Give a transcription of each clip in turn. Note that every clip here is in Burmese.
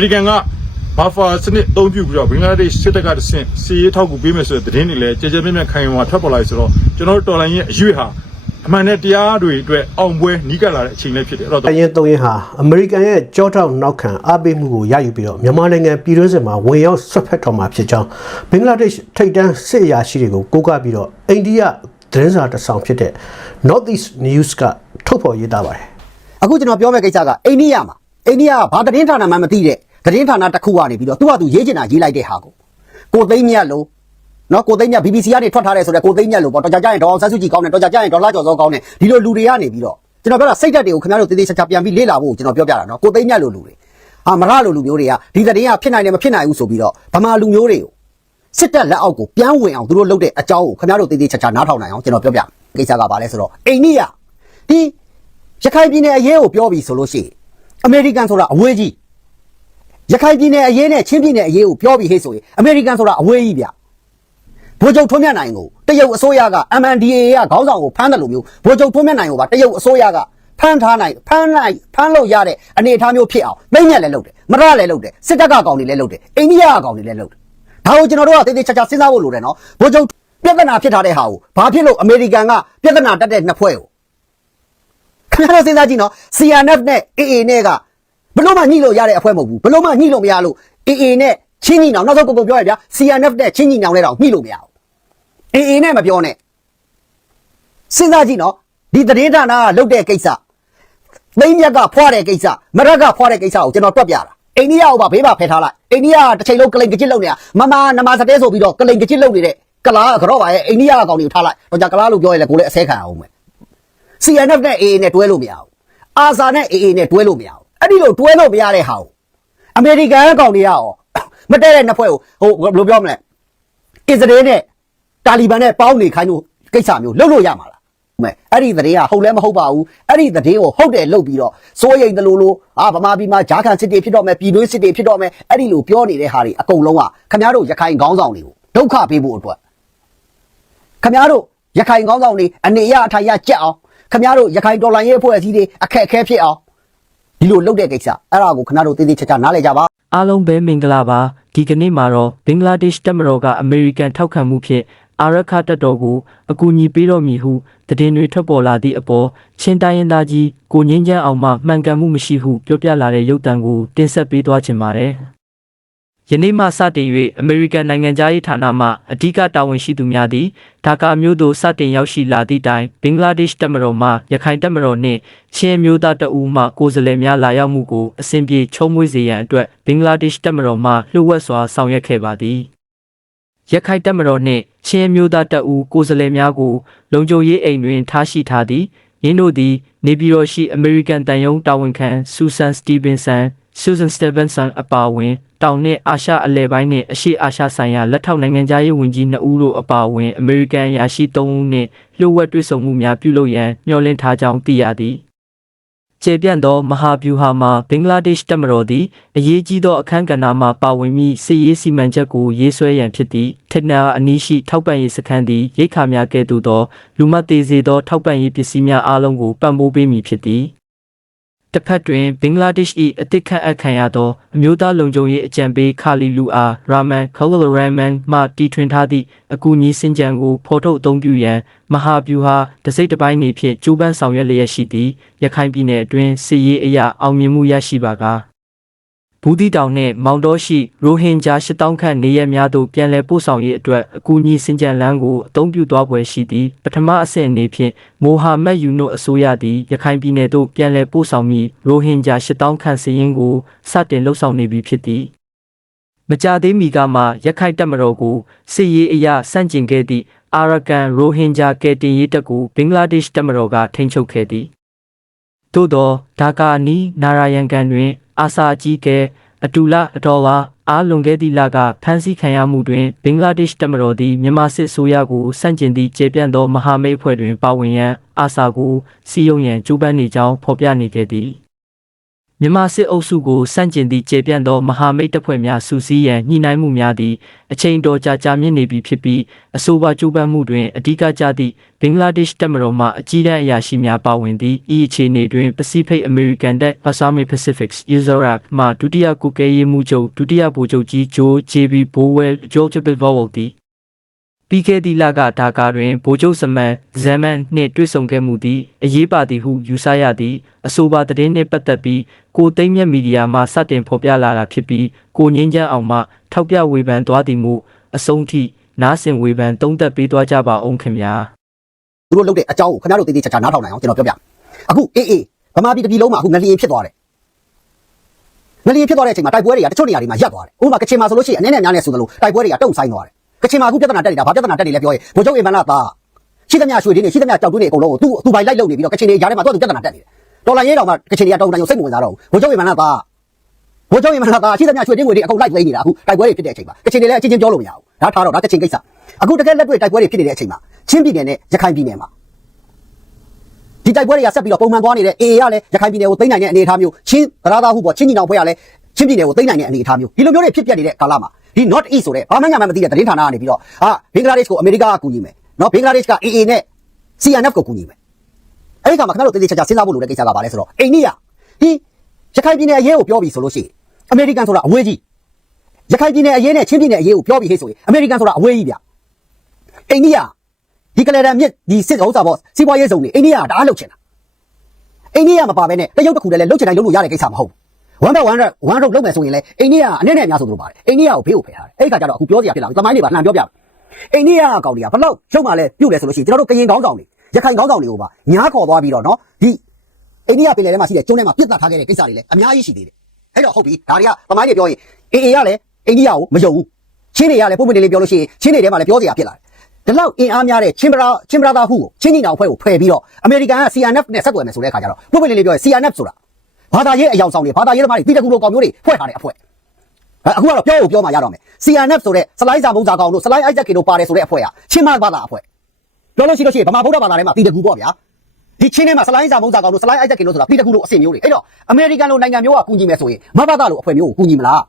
မေရိကန်ကဘာဖာစနစ်အသုံးပြုပြီးတော့ဘင်္ဂလားဒေ့ရှ်စစ်တပ်ကတဆင့်စီရေးထောက်ကူပေးမယ်ဆိုတဲ့သတင်းတွေလည်းကြဲကြဲပြန့်ပြန့်ခိုင်မာထွက်ပေါ်လာပြီဆိုတော့ကျွန်တော်တို့တော်လိုင်းရဲ့အရွေ့ဟာအမှန်နဲ့တရားတွေအတွက်အောင်ပွဲနီးကပ်လာတဲ့အချိန်လေးဖြစ်တယ်အဲ့တော့အရင်သုံးရင်ဟာအမေရိကန်ရဲ့ကြောထောက်နောက်ခံအားပေးမှုကိုရယူပြီးတော့မြန်မာနိုင်ငံပြည်တွင်းစစ်မှာဝင်ရောက်ဆွတ်ဖက်တော်မှာဖြစ်ကြောင်းဘင်္ဂလားဒေ့ရှ်ထိပ်တန်းစစ်အရာရှိတွေကိုကိုးကားပြီးတော့အိန္ဒိယသတင်းစာတစ်ဆောင်ဖြစ်တဲ့ North East News ကထုတ်ဖော်ရေးသားပါတယ်အခုကျွန်တော်ပြောမယ့်ကိစ္စကအိန္ဒိယမှာအိန္ဒိယကဘာသတင်းဌာနမှမသိတဲ့ သတင်းဌာနတစ်ခုကနေပြီးတော့သူကသူရေးချင်တာရေးလိုက်တဲ့ဟာကိုကိုသိန်းမြတ်လို့နော်ကိုသိန်းမြတ် BBC ကနေထွက်ထားတယ်ဆိုတော့ကိုသိန်းမြတ်လို့ပေါ့တော်ကြကြရင်ဒေါ်အောင်ဆန်းစုကြည်ကောင်းတယ်တော်ကြကြရင်ဒေါ်လာကျော်စောကောင်းတယ်ဒီလိုလူတွေကနေပြီးတော့ကျွန်တော်ပြောတာစိတ်ဓာတ်တွေကိုခင်ဗျားတို့တေးသေးချာချာပြန်ပြီးလေ့လာဖို့ကျွန်တော်ပြောပြတာနော်ကိုသိန်းမြတ်လို့လူတွေအာမရလို့လူမျိုးတွေကဒီသတင်းကဖြစ်နိုင်တယ်မဖြစ်နိုင်ဘူးဆိုပြီးတော့ဗမာလူမျိုးတွေကိုစစ်တပ်လက်အောက်ကိုပြန်ဝင်အောင်သူတို့လုပ်တဲ့အကြောင်းကိုခင်ဗျားတို့တေးသေးချာချာနားထောင်နိုင်အောင်ကျွန်တော်ပြောပြကိစ္စကဘာလဲဆိုတော့အိန္ဒိယဒီရခိုင်ပြည်နယ်အရေးကိုပြောပြီးဆိုလို့ရှိရင်အမေရိကန်ဆိုတာအဝေးကြီး ရခိုင်ပြည်နယ်အရေးနဲ့ချင်းပြည်နယ်အရေးကိုပြောပြီးဟဲ့ဆိုရင်အမေရိကန်ဆိုတာအဝေးကြီးဗျဗိုလ်ချုပ်ထွန်းမြတ်နိုင်ကိုတရုတ်အစိုးရက MNDAA ကခေါင်းဆောင်ကိုဖမ်းတယ်လို့မျိုးဗိုလ်ချုပ်ထွန်းမြတ်နိုင်ကိုပါတရုတ်အစိုးရကဖမ်းထားနိုင်ဖမ်းနိုင်ဖမ်းလို့ရတဲ့အနေအထားမျိုးဖြစ်အောင်သိမ့်ညက်လည်းလုပ်တယ်မရလည်းလုပ်တယ်စစ်တပ်ကကောင်တွေလည်းလုပ်တယ်အိန္ဒိယကကောင်တွေလည်းလုပ်တယ်ဒါကိုကျွန်တော်တို့ကတေးသေးချာချာစဉ်းစားဖို့လိုတယ်နော်ဗိုလ်ချုပ်ပြဿနာဖြစ်ထားတဲ့ဟာကိုဘာဖြစ်လို့အမေရိကန်ကပြဿနာတက်တဲ့နှစ်ဖွဲ့ကိုခင်ဗျားတို့စဉ်းစားကြည့်နော် CNF နဲ့ AA နဲ့ကဘ လို့မှညှိလို့ရတဲ့အဖွဲ့မဟုတ်ဘူးဘလို့မှညှိလို့မရလို့ AA နဲ့ချင်းညီနောင်နောက်ဆုံးကိုကိုပြောရဗျာ CNF နဲ့ချင်းညီနောင်နဲ့တော့ညှိလို့မရဘူး AA နဲ့မပြောနဲ့စဉ်းစားကြည့်နော်ဒီသတင်းဌာနကလုတ်တဲ့ကိစ္စသိမ့်မြက်ကဖွာတဲ့ကိစ္စမရက်ကဖွာတဲ့ကိစ္စကိုကျွန်တော်တွက်ပြတာအိန္ဒိယကိုပါဘေးပါဖယ်ထားလိုက်အိန္ဒိယကတစ်ချိန်လုံးကလိန်ကကြစ်လုပ်နေတာမမနမစတဲဆိုပြီးတော့ကလိန်ကကြစ်လုပ်နေတဲ့ကလားကတော့ပါရဲ့အိန္ဒိယကကောင်တွေကိုထားလိုက်တော့じゃကလားလို့ပြောရင်လည်းကိုယ်လည်းအဆဲခံအောင်မယ် CNF နဲ့ AA နဲ့တွဲလို့မရဘူး။အာဆာနဲ့ AA နဲ့တွဲလို့မရဘူး။ အဲ့ဒီလိုတွဲလို့မရတဲ့ဟာကိုအမေရိကန်ကောင်တွေကရောမတည့်တဲ့နှစ်ဖွဲ့ကိုဟိုဘယ်လိုပြောမလဲ။အစ္စရေးနဲ့တာလီဘန်နဲ့ပေါင်းနေခိုင်းလို့ကိစ္စမျိုးလုပ်လို့ရမှာလား။မဲအဲ့ဒီသတင်းကဟုတ်လဲမဟုတ်ပါဘူး။အဲ့ဒီသတင်းကိုဟုတ်တယ်လုပ်ပြီးတော့စိုးရိမ်တယ်လို့လို့အာဗမာပြည်မှာဂျာခံစစ်တေဖြစ်တော့မယ်ပြည်တွင်းစစ်တေဖြစ်တော့မယ်အဲ့ဒီလိုပြောနေတဲ့ဟာတွေအကုန်လုံးကခင်ဗျားတို့ရခိုင်ခေါင်းဆောင်တွေကိုဒုက္ခပေးဖို့အတွက်ခမရတို့ရခိုင်ကောင်းဆောင်တွေအနေရအထိုင်ရကြက်အောင်ခမရတို့ရခိုင်တော်လိုင်းရေးအဖွဲ့အစည်းတွေအခက်အခဲဖြစ်အောင် ဒီလိုလုပ်တဲ့ကိစ္စအဲ့ဒါကိုခမရတို့တေးသေးချာချာနားလည်ကြပါအားလုံးပဲမင်္ဂလာပါဒီကနေ့မှာတော့ဘင်္ဂလားဒေ့ရှ်တပ်မတော်ကအမေရိကန်ထောက်ခံမှုဖြင့်အာရခတပ်တော်ကိုအကူအညီပေးတော်မူဟုသတင်းတွေထွက်ပေါ်လာသည့်အပေါ်ချင်းတိုင်းရင်းသားကြီးကိုငင်းချမ်းအောင်မှမှန်ကန်မှုမရှိဟုပြောပြလာတဲ့ရုပ်တံကိုတင်ဆက်ပေးသွားချင်ပါတယ် ယနေ့မှစတင်၍အမေရိကန်နိုင်ငံသားရေးဌာနမှအဓိကတာဝန်ရှိသူများသည်ဒါကာမျိုးသို့စတင်ရောက်ရှိလာသည့်တိုင်ဘင်္ဂလားဒေ့ရှ်တပ်မတော်မှရခိုင်တပ်မတော်နှင့်ချင်းမျိုးသားတအူးမှကိုယ်စားလှယ်များလာရောက်မှုကိုအစဉ်ပြေချုံးမွေးစေရန်အတွက်ဘင်္ဂလားဒေ့ရှ်တပ်မတော်မှလှုပ်ဝက်စွာဆောင်ရွက်ခဲ့ပါသည်ရခိုင်တပ်မတော်နှင့်ချင်းမျိုးသားတပ်ဦးကိုယ်စားလှယ်များကိုလုံခြုံရေးအိမ်တွင်ထားရှိထားသည်ယင်းတို့သည်နေပြည်တော်ရှိအမေရိကန်တန်ယုံတာဝန်ခံဆူဆန်စတီဗင်ဆန် ဆူဇန်စတီဗင်ဆန်အပါအဝင် တောင်နှင့်အာရှအလဲပိုင်းနှင့်အရှေ့အာရှဆိုင်ရာလက်ထောက်နိုင်ငံသားရေးဝန်ကြီး2ဦးတို့အပါအဝင် အမေရိကန်ရာရှိ3ဦးနှင့်လျှို့ဝှက်တွေ့ဆုံမှုများပြုလုပ်ရန်မျှော်လင့်ထားကြောင်းသိရသည်ကျေပြန့်သောမဟာဗျူဟာမှာဘင်္ဂလားဒေ့ရှ်တပ်မတော်သည်အရေးကြီးသောအခမ်းကဏ္ဍမှပါဝင်ပြီးစစ်ရေးစီမံချက်ကိုရေးဆွဲရန်ဖြစ်သည့်ထက်နာအနီးရှိထောက်ပံ့ရေးစခန်းသည်ရိတ်ခါများကဲ့သို့သောလူမသေးစေသောထောက်ပံ့ရေးပစ္စည်းများအားလုံးကိုပံ့ပိုးပေးမည်ဖြစ်သည် တစ်ဖက်တွင်ဘင်္ဂလားဒေ့ရှ်၏အသစ်ခန့်အပ်ခံရသောအမျိုးသားလုံခြုံရေးအကြံပေးခါလီလူအားရာမန်ခလရမန်မှတီထွင်ထားသည့်အကူအညီစင်ကြံကိုဖော်ထုတ်အသုံးပြုရန်မဟာဗျူဟာတစိမ့်တစ်ပိုင်းနေဖြင့်ကျိုးပန်းဆောင်ရွက်လျက်ရှိသည်ရခိုင်ပြည်နယ်အတွင်းစစ်ရေးအရာအောင်မြင်မှုရရှိပါက ဘူးတီတောင်နှင့်မောင်တော်ရှိရိုဟင်ဂျာ8000ခန့်နေရများသို့ပြန်လည်ပို့ဆောင်ရေးအတွက်အကူအညီစင်ကြံလမ်းကိုအသုံးပြုသွားပွဲရှိသည်ပထမအဆင့်အနေဖြင့်မိုဟာမက်ယူနိုအစိုးရသည်ရခိုင်ပြည်နယ်သို့ပြန်လည်ပို့ဆောင်မည့်ရိုဟင်ဂျာ8000ခန့်စည်ရင်းကိုစတင်လှုပ်ဆောင်နေပြီဖြစ်သည်မကြသေးမီကမှရခိုင်တပ်မတော်ကိုစစ်ရေးအရာစန့်ကျင်ခဲ့သည့်အာရကန်ရိုဟင်ဂျာကယ်တင်ရေးတပ်ကိုဘင်္ဂလားဒေ့ရှ်တပ်မတော်ကထိန်းချုပ်ခဲ့သည်သို့သောဒါကာနီနာရာယန်ကန်တွင် အာဆာအကြီးကဲ အတူလာအတော်လာအားလွန်ခဲ့သည့်လကဖမ်းဆီးခံရမှုတွင်ဘင်္ဂလားဒေ့ရှ်တပ်မတော်သည်မြန်မာစစ်အစိုးရကိုစန့်ကျင်သည့်ကျေပြန့်သောမဟာမိတ်အဖွဲ့တွင်ပါဝင်ရန်အာဆာကိုစီယုံရန်ကြိုးပမ်းနေကြောင်းဖော်ပြနေခဲ့သည် မြန်မာစစ်အုပ်စုကိုစန့်ကျင်သည့်ကျေပြန့်သောမဟာမိတ်တပ်ဖွဲ့များစုစည်းရန်ညှိနှိုင်းမှုများသည်အချိန်တော်ကြာကြာမြင့်နေပြီဖြစ်ပြီးအဆိုပါကြိုးပမ်းမှုတွင်အဓိကကျသည့်ဘင်္ဂလားဒေ့ရှ်တပ်မတော်မှအကြီးတန်းအရာရှိများပါဝင်သည့်ဤအခြေအနေတွင် Pacific American တပ် Pasami Pacific Userak မှဒုတိယကုကဲရေးမှူးချုပ်ဒုတိယဗိုလ်ချုပ်ကြီး Joe JB Bowell George Bivol သည် ပြီးခဲ့သည့်လကဒါကာတွင်ဗိုလ်ချုပ်စမန်ဇမ်မန်နှင့်တွေ့ဆုံခဲ့မှုသည်အရေးပါသည်ဟုယူဆရသည့်အဆိုပါသတင်းနှင့်ပတ်သက်ပြီးကိုသိမ့်မြတ်မီဒီယာမှစတင်ဖော်ပြလာတာဖြစ်ပြီးကိုငင်းချမ်းအောင်မှထောက်ပြဝေဖန်သွားသည်မှုအဆုံးထိနားဆင်ဝေဖန်သုံးသပ်ပေးသွားကြပါအောင်ခင်ဗျာသူတို့လုပ်တဲ့အကြောင်းကိုခင်ဗျားတို့တည်တည်ချာချာနားထောင်နိုင်အောင်ကျွန်တော်ပြောပြအခုအေးအေးဗမာပြည်တစ်ပြည်လုံးမှာအခုငလျင်ဖြစ်သွားတယ်ငလျင်ဖြစ်သွားတဲ့အချိန်မှာတိုက်ပွဲတွေကတချို့နေရာတွေမှာရပ်သွားတယ်ဥပမာကချင်မှာဆိုလို့ရှိရင်အနေနဲ့များနေဆိုသလိုတိုက်ပွဲတွေကတုံ့ဆိုင်သွားတယ် ကချင်မှာအခုပြဿနာတက်နေတာဘာပြဿနာတက်နေလဲပြောရင်ဘိုလ်ချုပ်အင်မန်လာသားရှိသမျှရွှေတင်းတွေရှိသမျှကြောက်တွင်းတွေအကုန်လုံးကိုသူ့သူပိုင်လိုက်လုံနေပြီးတော့ကချင်တွေကြားထဲမှာသူ့သူပြဿနာတက်နေတယ်တော်လိုင်းရဲတော်မှာကချင်တွေကတုံတိုင်ကိုစိတ်မဝင်စားတော့ဘူးဘိုလ်ချုပ်အင်မန်လာသားဘိုလ်ချုပ်အင်မန်လာသားရှိသမျှရွှေတင်းငွေတွေအကုန်လိုက်သိနေတာအခုတိုက်ပွဲတွေဖြစ်တဲ့အချိန်မှာကချင်တွေလည်းအချင်းချင်းပြောလို့မရဘူးဒါထားတော့ဒါကချင်ကိစ္စအခုတကယ်လက်တွေ့တိုက်ပွဲတွေဖြစ်နေတဲ့အချိန်မှာချင်းပြည်နယ်နဲ့ရခိုင်ပြည်နယ်မှာဒီတိုက်ပွဲတွေကဆက်ပြီးတော့ပုံမှန်သွားနေတဲ့ AA ကလည်းရခိုင်ပြည်နယ်ကိုသိမ်းနိုင်တဲ့အနေအထားမျိုးချင်းသရသားဟုပေါ့ချင်းညီနောင်ဖွဲ့ကလည်းချင်းပြည်နယ်ကိုသိမ်းနိုင်တဲ့အနေအထားမျိုးဒီလိုမျိုးတွေဖြစ်ပျက်နေတဲ့ကာလမှာ ဒီ North East ဆိုတဲ့ဘာမှညာမှမသိတဲ့သတင်းဌာနကနေပြီးတော့ဟာဘင်္ဂလားဒေ့ရှ်ကိုအမေရိကကကူညီမယ်နော်ဘင်္ဂလားဒေ့ရှ်က AA နဲ့ CNF ကိုကူညီမယ်အဲ့ဒီကမှာခင်ဗျားတို့တေးသေးချာချာစဉ်းစားဖို့လိုတဲ့ကိစ္စကဘာလဲဆိုတော့အိန္ဒိယဒီရခိုင်ပြည်နယ်အရေးကိုပြောပြီးဆိုလို့ရှိရင်အမေရိကန်ဆိုတာအဝေးကြီးရခိုင်ပြည်နယ်အရေးနဲ့ချင်းပြည်နယ်အရေးကိုပြောပြီးဟဲ့ဆိုရင်အမေရိကန်ဆိုတာအဝေးကြီးဗျအိန္ဒိယဒီကလဒန်မြစ်ဒီစစ်ဥစ္စာပေါ့စီးပွားရေးဇုံတွေအိန္ဒိယကတအားလှုပ်ချင်တာအိန္ဒိယမပါဘဲနဲ့တရုတ်တစ်ခုတည်းလည်းလုတ်ချင်တိုင်းလုတ်လို့ရတဲ့ကိစ္စမဟုတ်ဘူး။ one by one one road လုတ်မယ်ဆိုရင်လည်းအိန္ဒိယကအနည်းနဲ့အများဆုံးလို့ပါတယ်။အိန္ဒိယကိုဘေးကိုဖယ်ထားတယ်။အဲ့ဒီခါကျတော့အခုပြောစရာဖြစ်လာပြီ။သမိုင်းတွေပါလှန်ပြောပြမယ်။အိန္ဒိယကကောင်တွေကဘလောက်ရုပ်မှလည်းပြုတ်လဲဆိုလို့ရှိရင်ကျွန်တော်တို့ကရင်ကောင်းဆောင်တွေရခိုင်ကောင်းဆောင်တွေကိုပါညားခေါ်သွားပြီးတော့နော်ဒီအိန္ဒိယပြည်နယ်ထဲမှာရှိတဲ့ကျွန်းထဲမှာပြစ်သားထားခဲ့တဲ့ကိစ္စတွေလည်းအများကြီးရှိသေးတယ်။အဲ့တော့ဟုတ်ပြီဒါတွေကသမိုင်းတွေပြောရင်အေအေကလည်းအိန္ဒိယကိုမယုံဘူး။ချင်းတွေကလည်းပုံမှန်လေးပြောလို့ရှိရင်ချင်းတွေထဲမှာလည်းပြောစရာဖြစ်လာတယ်။ဒီလောက်အင်အားများတဲ့ချင်းပရာချင်းပရာသားဟုကိုချင်းညီနောင်ဖွဲ့ကိုဖယ်ပြီးတော့အမေရိကန်က CNF နဲ့ဆက်သွယ်မယ်ဆိုတဲ့အခါကျတော့ပုံမှန်လေးပြောရင် CNF ဆိုတာ ဘာသာရေးအယောင်ဆောင်တွေဘာသာရေးသမားတွေပြည်တကူလိုကောင်မျိုးတွေဖွဲ့ထားတဲ့အဖွဲ့အဲအခုကတော့ပြောဖို့ပြောမှရတော့မယ် CNF ဆိုတဲ့စလိုင်းစာမုံစာကောင်တို့စလိုင်းအိုက်ဇက်ကင်တို့ပါတယ်ဆိုတဲ့အဖွဲ့ကချင်းမဘာသာအဖွဲ့ပြောလို့ရှိလို့ရှိရင်ဗမာဗုဒ္ဓဘာသာထဲမှာပြည်တကူပေါ့ဗျာဒီချင်းထဲမှာစလိုင်းစာမုံစာကောင်တို့စလိုင်းအိုက်ဇက်ကင်တို့ဆိုတာပြည်တကူလိုအဆင့်မျိုးတွေအဲ့တော့အမေရိကန်လိုနိုင်ငံမျိုးကကူညီမယ်ဆိုရင်မဘာသာလိုအဖွဲ့မျိုးကိုကူညီမလား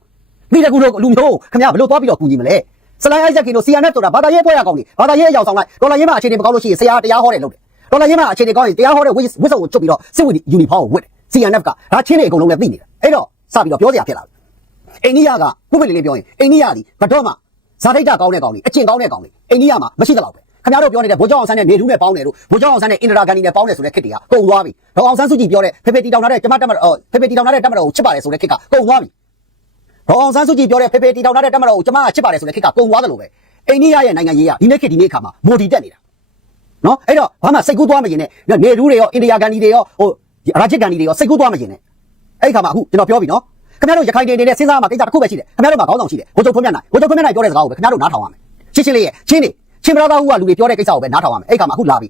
ပြည်တကူလိုလူမျိုးခင်ဗျာဘယ်လိုသွားပြီးတော့ကူညီမလဲစလိုင်းအိုက်ဇက်ကင်တို့ CNF ဆိုတာဘာသာရေးအဖွဲ့ရကောင်တွေဘာသာရေးအယောင်ဆောင်လိုက်ဒေါ်လာရေးမှာအခြေအနေမကောင်းလို့ရှိရင်ဆရာတရားဟောတယ်လို့တယ်ဒေါ်လာရေးမှာအခြေအနေကောင်းရင်တရားဟောတဲ့ဝစ်ဝစ်စုံကိုချုပ်ပြီးတော့စစ်ဝတ်ယူနီဖောင်းကိုဝတ်တယ် CNF ကဒါချင်းတွေအကုန်လုံးလည်းသိနေတယ်အဲ့တော့စပြီးတော့ပြောစရာဖြစ်လာပြီအိန္ဒိယကခုပဲလေးလေးပြောရင်အိန္ဒိယဒီဘတော့မှဇာတိတ်တာကောင်းတဲ့ကောင်တွေအကျင့်ကောင်းတဲ့ကောင်တွေအိန္ဒိယမှာမရှိတော့ပဲခင်ဗျားတို့ပြောနေတဲ့ဗိုလ်ချုပ်အောင်ဆန်းနဲ့နေထူးနဲ့ပေါင်းတယ်လို့ဗိုလ်ချုပ်အောင်ဆန်းနဲ့အင်ဒရာဂန်ဒီနဲ့ပေါင်းတယ်ဆိုတဲ့ခစ်တွေကကုန်သွားပြီဒေါအောင်ဆန်းစုကြည်ပြောတဲ့ဖေဖေတီတောင်ထားတဲ့ကျမတက်မတော်ဖေဖေတီတောင်ထားတဲ့တက်မတော်ကိုချစ်ပါတယ်ဆိုတဲ့ခစ်ကကုန်သွားပြီဒေါအောင်ဆန်းစုကြည်ပြောတဲ့ဖေဖေတီတောင်ထားတဲ့တက်မတော်ကိုကျမကချစ်ပါတယ်ဆိုတဲ့ခစ်ကကုန်သွားတယ်လို့ပဲအိန္ဒိယရဲ့နိုင်ငံရေးကဒီနေ့ခေတ်ဒီနေ့အခါမှာမိုဒီတက်နေတာနော်အဲ့တော့ဘာမှစိတ်ကူးသွားမရင်နဲ့နေရူးတွေရောအိန္ဒိယဂန်ဒီတွေရောဟို ရာဂျစ်ဂန်ဒီတွေရောစိတ်ကူးသွားမရင်နဲ့အဲ့ဒီခါမှာအခုကျွန်တော်ပြောပြီနော်ခင်ဗျားတို့ရခိုင်ဒေနေနဲ့စဉ်းစားမှာကိစ္စတစ်ခုပဲရှိတယ်ခင်ဗျားတို့မှာခေါင်းဆောင်ရှိတယ်ဘိုးချုပ်ထွန်းမြတ်နိုင်ဘိုးချုပ်ထွန်းမြတ်နိုင်ပြောတဲ့စကားကိုပဲခင်ဗျားတို့နားထောင်ရမယ်ရှင်းရှင်းလေးရဲ့ချင်းနေချင်းပရာသာဟုကလူတွေပြောတဲ့ကိစ္စကိုပဲနားထောင်ရမယ်အဲ့ဒီခါမှာအခုလာပြီ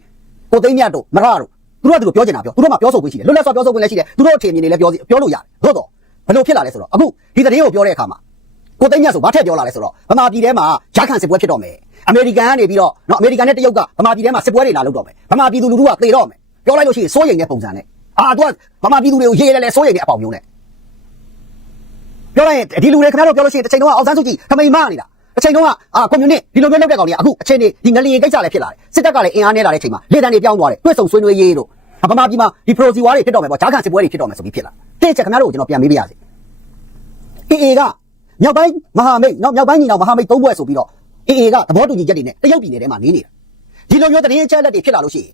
ကိုသိန်းမြတ်တို့မရတို့သူတို့ကသူတို့ပြောချင်တာပြောသူတို့မှပြောဆိုခွင့်ရှိတယ်လွတ်လပ်စွာပြောဆိုခွင့်လည်းရှိတယ်သူတို့အထင်မြင်တွေလည်းပြောပြောလို့ရတယ်သို့တော့ဘယ်လိုဖြစ်လာလဲဆိုတော့အခုဒီသတင်းကိုပြောတဲ့အခါမှာကိုသိန်းမြတ်ဆိုဘာထက်ပြောလာလဲဆိုတော့ဗမာပြည်ထဲမှာဂျာခံစစ်ပွဲဖြစ်တော့မယ်အမေရိကန်ကနေပြီးတော့နော်အမေရိကန်နဲ့တရုတ်ကဗမာပြည်ထဲမှာစစ်ပွဲတွေလာလုပ်တော့မယ်ဗမာပြည်သူလူထုကသေတော့မယ်ပြောလိုက်လို့ရှိရင်စိုးရိမ်တဲ့ပုံစံနဲ့ အာသူကဗမာပြည်သူတွေကိုရေးရဲလဲလဲစိုးရိမ်တဲ့အပေါင်မျိုးနဲ့ပြောလိုက်ရင်ဒီလူတွေခင်ဗျားတို့ပြောလို့ရှိရင်တစ်ချိန်တော့အောင်ဆန်းစုကြည်ထမိန်မနေတာတစ်ချိန်တော့အာကွန်မြူနစ်ဒီလိုမျိုးလုပ်တဲ့ကောင်တွေကအခုအချိန်တွေဒီငလျင်ကိစ္စလည်းဖြစ်လာတယ်စစ်တပ်ကလည်းအင်အားနဲ့လာတဲ့အချိန်မှာလေတံတွေပြောင်းသွားတယ်တွဲဆုံဆွေးနွေးရေးတို့ဗမာပြည်မှာဒီပရိုစီဝါတွေဖြစ်တော့မယ်ပေါ့ဂျာခံစစ်ပွဲတွေဖြစ်တော့မယ်ဆိုပြီးဖြစ်လာတဲ့ချက်ခင်ဗျားတို့ကိုကျွန်တော်ပြန်မေးပြရစီ AA ကမြောက်ပိုင်းမဟာမိတ်နော်မြောက်ပိုင်းညီနောင်မဟာမိတ်သုံးဘွဲ့ဆိုပြီးတော့ AA ကသဘောတူညီချက်တွေနဲ့တရုတ်ပြည်နယ်ထဲမှာနေနေတာဒီလိုမျိုးတရင်အချက်လက်တွေဖြစ်လာလို့ရှိရင်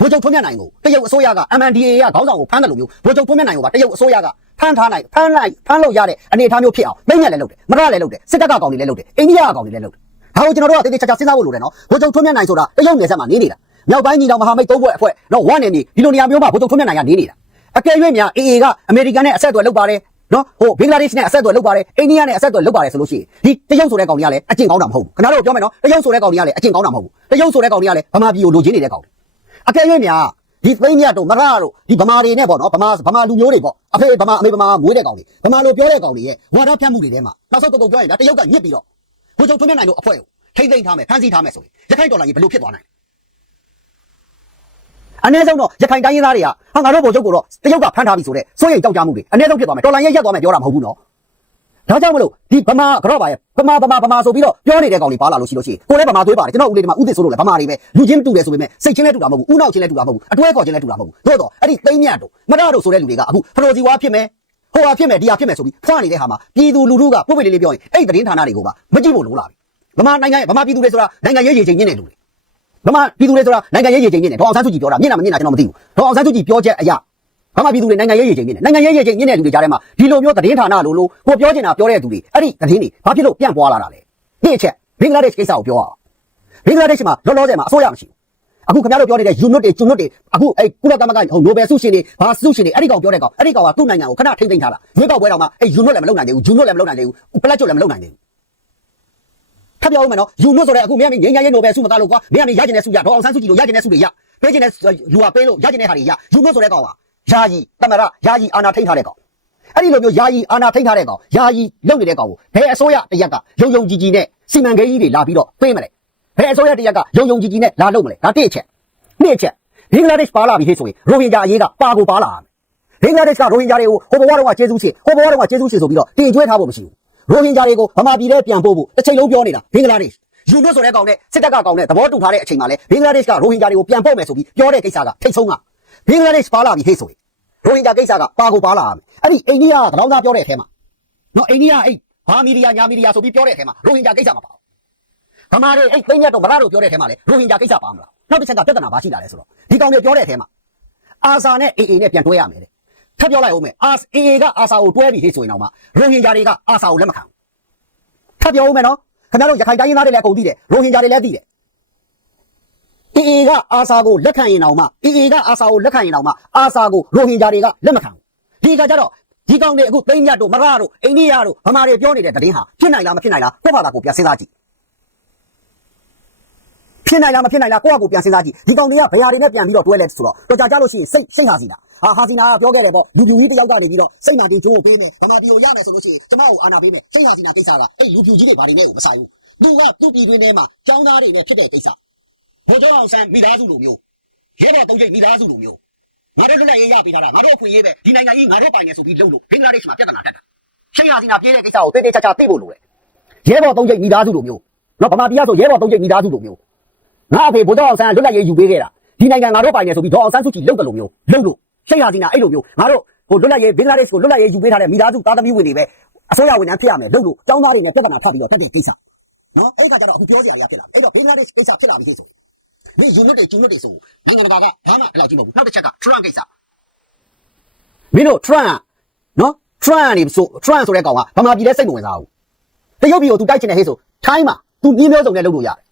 ဘိုးချုပ်ထွန်းမြတ်နိုင်ကိုတရုတ်အစိုးရက MNDAA ကခေါင်းဆောင်ကိုဖမ်းတယ်လို့မျိုးဘိုးချုပ်ထွန်းမြတ်နိုင်ကိုပါတရုတ်အစိုးရကဖမ်းထားနိုင်ဖမ်းလိုက်ဖမ်းလို့ရတဲ့အနေအထားမျိုးဖြစ်အောင်သိညက်လည်းလုပ်တယ်မရလည်းလုပ်တယ်စစ်တပ်ကကောင်တွေလည်းလုပ်တယ်အိန္ဒိယကကောင်တွေလည်းလုပ်တယ်ဒါကိုကျွန်တော်တို့ကတေးသေးချာချာစဉ်းစားဖို့လိုတယ်နော်ဘိုးချုပ်ထွန်းမြတ်နိုင်ဆိုတာတရုတ်နယ်စပ်မှာနေနေတာမြောက်ပိုင်းညီနောင်မဟာမိတ်သုံးဘွဲ့အဖွဲ့နော်ဝမ်နေနေဒီလိုနေရာမျိုးမှာဘိုးချုပ်ထွန်းမြတ်နိုင်ကနေနေတာအကယ်၍များ AA ကအမေရိကန်နဲ့အဆက်အသွယ်လုပ်ပါတယ်နော်ဟိုဘင်္ဂလားဒေ့ရှ်နဲ့အဆက်အသွယ်လုပ်ပါတယ်အိန္ဒိယနဲ့အဆက်အသွယ်လုပ်ပါတယ်ဆိုလို့ရှိရင်ဒီတရုတ်ဆိုတဲ့ကောင်တွေကလည်းအကျင့်ကောင်းတာမဟုတ်ဘူးခင်ဗျားတို့ပြောမယ်နော်တရုတ်ဆိုတဲ့ကောင်တွေကလည်းအကျင့်ကောင်းတာမဟုတ်ဘူးတရုတ်ဆိုတဲ့ကောင်တွေကလည်းဗမာပြည်ကိုလိုချင်နေတဲ့ကောင်တွေ အကယ်၍များဒီသိန်းမြတ်တို့မရတို့ဒီဗမာတွေနဲ့ပေါ့နော်ဗမာဗမာလူမျိုးတွေပေါ့အဖေဗမာအမေဗမာမွေးတဲ့ကောင်တွေဗမာလိုပြောတဲ့ကောင်တွေရဲ့ဝါဒဖြန့်မှုတွေထဲမှာနောက်ဆုံးတုံတုံပြောရင်ဒါတရုတ်ကညစ်ပြီးတော့ဘိုးချုပ်ထွန်းမြတ်နိုင်တို့အဖွဲ့ကိုထိမ့်သိမ့်ထားမယ်ဖမ်းဆီးထားမယ်ဆိုရင်ရခိုင်ဒေါ်လာကြီးဘယ်လိုဖြစ်သွားနိုင်လဲအနည်းဆုံးတော့ရခိုင်တိုင်းရင်းသားတွေကဟာငါတို့ဘုံချုပ်ကိုတော့တရုတ်ကဖမ်းထားပြီဆိုတဲ့စိုးရိမ်ကြောက်ကြမှုတွေအနည်းဆုံးဖြစ်သွားမယ်တော်လိုင်းရဲ့ရက်သွားမယ်ပြောတာမဟုတ်ဘူးနော် ဒါကြောင့်မလို့ဒီဗမာကတော့ပါရဲ့ဗမာဗမာဗမာဆိုပြီးတော့ပြောနေတဲ့ကောင်တွေပါလာလို့ရှိလို့ရှိရင်ကိုလည်းဗမာသွေးပါတယ်ကျွန်တော်ဦးလေးဒီမှာဦးသစ်ဆိုလို့လည်းဗမာတွေပဲလူချင်းတူတယ်ဆိုပေမဲ့စိတ်ချင်းလည်းတူတာမဟုတ်ဘူးဦးနောက်ချင်းလည်းတူတာမဟုတ်ဘူးအတွဲခေါ်ချင်းလည်းတူတာမဟုတ်ဘူးသို့တော့အဲ့ဒီသိမ့်မြတ်တို့မရတို့ဆိုတဲ့လူတွေကအခုဖရိုစီဝါဖြစ်မယ်ဟိုဟာဖြစ်မယ်ဒီဟာဖြစ်မယ်ဆိုပြီးဖွာနေတဲ့ဟာမှာပြည်သူလူထုကပုတ်ပိတ်လေးလေးပြောရင်အဲ့ဒီသတင်းဌာနတွေကိုပါမကြည့်ဖို့လိုလာပြီဗမာနိုင်ငံရဲ့ဗမာပြည်သူတွေဆိုတာနိုင်ငံရေးရည်ချိန်ညင်းနေလူတွေဗမာပြည်သူတွေဆိုတာနိုင်ငံရေးရည်ချိန်မြင့်တယ်ဒေါအောင်ဆန်းစုကြည်ပြောတာမြင့်တာမမြင့်တာကျွန်တော်မသိဘူးဒေါအောင်ဆန်းစုကြည်ပြောချက်အရာ ဗမာပြည်သူတွေနိုင်ငံရေးရည်ချိန်မြင့်တယ်နိုင်ငံရေးရည်ချိန်မြင့်တဲ့လူတွေကြားထဲမှာဒီလိုမျိုးသတင်းဌာနလိုလိုကိုပြောချင်တာပြောတဲ့သူတွေအဲ့ဒီသတင်းတွေဘာဖြစ်လို့ပြန့်ပွားလာတာလဲဒီအချက်ဘင်္ဂလားဒေ့ရှ်ကိစ္စကိုပြောအောင်ဘင်္ဂလားဒေ့ရှ်မှာလောလောဆယ်မှာအစိုးရမရှိဘူးအခုခင်ဗျားတို့ပြောနေတဲ့ယူနွတ်တွေကျုံနွတ်တွေအခုအဲ့ကုလသမဂ္ဂဟိုနိုဘယ်ဆုရှင်တွေဘာဆုရှင်တွေအဲ့ဒီကောင်ပြောတဲ့ကောင်အဲ့ဒီကောင်ကသူ့နိုင်ငံကိုခဏထိမ့်သိမ်းထားတာရွေးကောက်ပွဲတော်မှာအဲ့ယူနွတ်လည်းမလုပ်နိုင်သေးဘူးဂျူနွတ်လည်းမလုပ်နိုင်သေးဘူးပလက်ကျွတ်လည်းမလုပ်နိုင်သေးဘူးထပ်ပြောဦးမယ်နော်ယူနွတ်ဆိုတဲ့အခုမင်းကငင်းရရဲ့နိုဘယ်ဆုမသားလို့ကွာမင်းကရကျင်တဲ့ဆုရဒေါအောင်ဆန်းစုကြည်လို့ရကျင်တဲ့ဆုတွေရပေးကျင်တဲ့လူကပေးလို့ရကျင်တဲ့ဟာတွေရယူနွတ်ဆိုတဲ့ကောင်က ယာယီတမရယာယီအာနာထိန်ထားတဲ့ကောင်အဲ့ဒီလိုမျိုးယာယီအာနာထိန်ထားတဲ့ကောင်ယာယီလုပ်နေတဲ့ကောင်ကိုဘယ်အစိုးရတရက်ကယုံယုံကြည်ကြည်နဲ့စီမံကိန်းကြီးတွေလာပြီးတော့ပေးမလဲဘယ်အစိုးရတရက်ကယုံယုံကြည်ကြည်နဲ့လာလုပ်မလဲဒါတစ်အချက်နှစ်အချက်ဘင်္ဂလားဒေ့ရှ်ပါလာပြီဟဲ့ဆိုရင်ရိုဟင်ဂျာအရေးကပါကိုပါလာရမယ်ဘင်္ဂလားဒေ့ရှ်ကရိုဟင်ဂျာတွေကိုဟိုဘဝတုန်းကကျေးဇူးရှင်ဟိုဘဝတုန်းကကျေးဇူးရှင်ဆိုပြီးတော့တင်ကျွဲထားဖို့မရှိဘူးရိုဟင်ဂျာတွေကိုဗမာပြည်ထဲပြန်ပို့ဖို့တစ်ချိန်လုံးပြောနေတာဘင်္ဂလားဒေ့ရှ်ယူနွတ်ဆိုတဲ့ကောင်နဲ့စစ်တပ်ကကောင်နဲ့သဘောတူထားတဲ့အချိန်မှာလဲဘင်္ဂလားဒေ့ရှ်ကရိုဟင်ဂျာတွေကိုပြန်ပို့မယ်ဆိုပြီးပြောတဲ့ကိစ္စကထိတ်ဆုံးက ဘင်္ဂလားဒေ့ရှ်ပါလာပြီဟဲ့ဆိုရင်ရိုဟင်ဂျာကိစ္စကပါကိုပါလာရမယ်အဲ့ဒီအိန္ဒိယကတောင်းသားပြောတဲ့အထဲမှာနော်အိန္ဒိယအဲ့ဘာမီဒီယာညာမီဒီယာဆိုပြီးပြောတဲ့အထဲမှာရိုဟင်ဂျာကိစ္စမပါဘူးဗမာတွေအဲ့သိမ့်ညတ်တော့ဗလာတို့ပြောတဲ့အထဲမှာလဲရိုဟင်ဂျာကိစ္စပါမလားနောက်တစ်ချက်ကပြဿနာဘာရှိလာလဲဆိုတော့ဒီကောင်တွေပြောတဲ့အထဲမှာအာဆာနဲ့အေအေနဲ့ပြန်တွဲရမယ်တဲ့ထပ်ပြောလိုက်အောင်မယ်အာအေအေကအာဆာကိုတွဲပြီးဟေ့ဆိုရင်တော့မှရိုဟင်ဂျာတွေကအာဆာကိုလက်မခံဘူးထပ်ပြောအောင်မယ်နော်ခင်ဗျားတို့ရခိုင်တိုင်းရင်းသားတွေလည်းအကုန်သိတယ်ရိုဟင်ဂျာတွေလည်းသိတယ် အေအေကအာဆာကိုလက်ခံရင်တော့မှအေအေကအာဆာကိုလက်ခံရင်တော့မှအာဆာကိုရိုဟင်ဂျာတွေကလက်မခံဘူးဒီကကြတော့ဒီကောင်တွေအခုသိမ့်မြတ်တို့မရတို့အိန္ဒိယတို့ဗမာတွေပြောနေတဲ့သတင်းဟာဖြစ်နိုင်လားမဖြစ်နိုင်လားကိုယ့်ဘာသာကိုပြန်စဉ်းစားကြည့်ဖြစ်နိုင်လားမဖြစ်နိုင်လားကိုယ့်ဟာကိုယ်ပြန်စဉ်းစားကြည့်ဒီကောင်တွေကဘယ်ဟာတွေနဲ့ပြန်ပြီးတော့တွဲလဲဆိုတော့တော့ကြာကြလို့ရှိရင်စိတ်စိတ်ဟာစီတာဟာဟာစီနာကပြောခဲ့တယ်ပေါ့လူပြူကြီးတယောက်ကနေပြီးတော့စိတ်နာတင်ကျိုးကိုပေးမယ်ဗမာပြည်ကိုရမယ်ဆိုလို့ရှိရင်ကျမကိုအာနာပေးမယ်စိတ်ဟာစီနာကိစ္စကအဲ့လူပြူကြီးတွေဘာတွေနဲ့ကိုမဆိုင်ဘူးသူကသူ့ပြည်တွင်းထဲမှာကျောင်းသားတွေနဲ့ဖြစ်တဲ့ကိစ္စ ဘုရားအောင်ဆန်းမိသားစုလိုမျိုးရဲဘော်တုံးကျိတ်မိသားစုလိုမျိုးငါတို့လက်လက်ရေးရပေးထားတာငါတို့အခွင့်အရေးပဲဒီနိုင်ငံကြီးငါတို့ပိုင်နေဆိုပြီးလုပ်လို့ဘင်္ဂလားဒေ့ရှ်မှာပြဿနာတက်တာစိတ်ဟာစီနာပြေးတဲ့ကိစ္စကိုတိတ်တိတ်ချာချာသိဖို့လိုတယ်ရဲဘော်တုံးကျိတ်မိသားစုလိုမျိုးနော်ဗမာပြည်ကဆိုရဲဘော်တုံးကျိတ်မိသားစုလိုမျိုးငါအဖေဗိုလ်ချုပ်အောင်ဆန်းလွတ်လပ်ရေးယူပေးခဲ့တာဒီနိုင်ငံငါတို့ပိုင်နေဆိုပြီးဒေါ်အောင်ဆန်းစုကြည်လုပ်တယ်လို့မျိုးလုပ်လို့ရှိတ်ဟာစီနာအဲ့လိုမျိုးငါတို့ဟိုလွတ်လပ်ရေးဘင်္ဂလားဒေ့ရှ်ကိုလွတ်လပ်ရေးယူပေးထားတဲ့မိသားစုသားသမီးဝင်တွေပဲအစိုးရဝန်ထမ်းဖြစ်ရမယ်လုပ်လို့ចောင်းသားတွေနဲ့ပြဿနာထပ်ပြီးတော့တက်တဲ့ကိစ္စနော်အဲ့ခါကျတော့အခုပြောစရာကြီးဖြစ်လာအဲ့တော့ဘင်္ဂလားဒေ့ရှ်ကိစ္စဖြစ်လာပြီဆို မင်းယူနွတ်တွေကျူနွတ်တွေဆိုနိုင်ငံတကာကဘာမှအဲ့လောက်ကြည့်မဟုတ်ဘူးနောက်တစ်ချက်က Trump ကိစ္စမင်းတို့ Trump နော် Trump နေဆို Trump ဆိုတဲ့ကောင်ကဗမာပြည်ထဲစိတ်မဝင်စားဘူးတရုတ်ပြည်ကို तू တိုက်ချင်တဲ့ဟေးဆိုထိုင်းမှာ तू ပြင်းပြောစုံနဲ့လုပ်လို့ရတယ်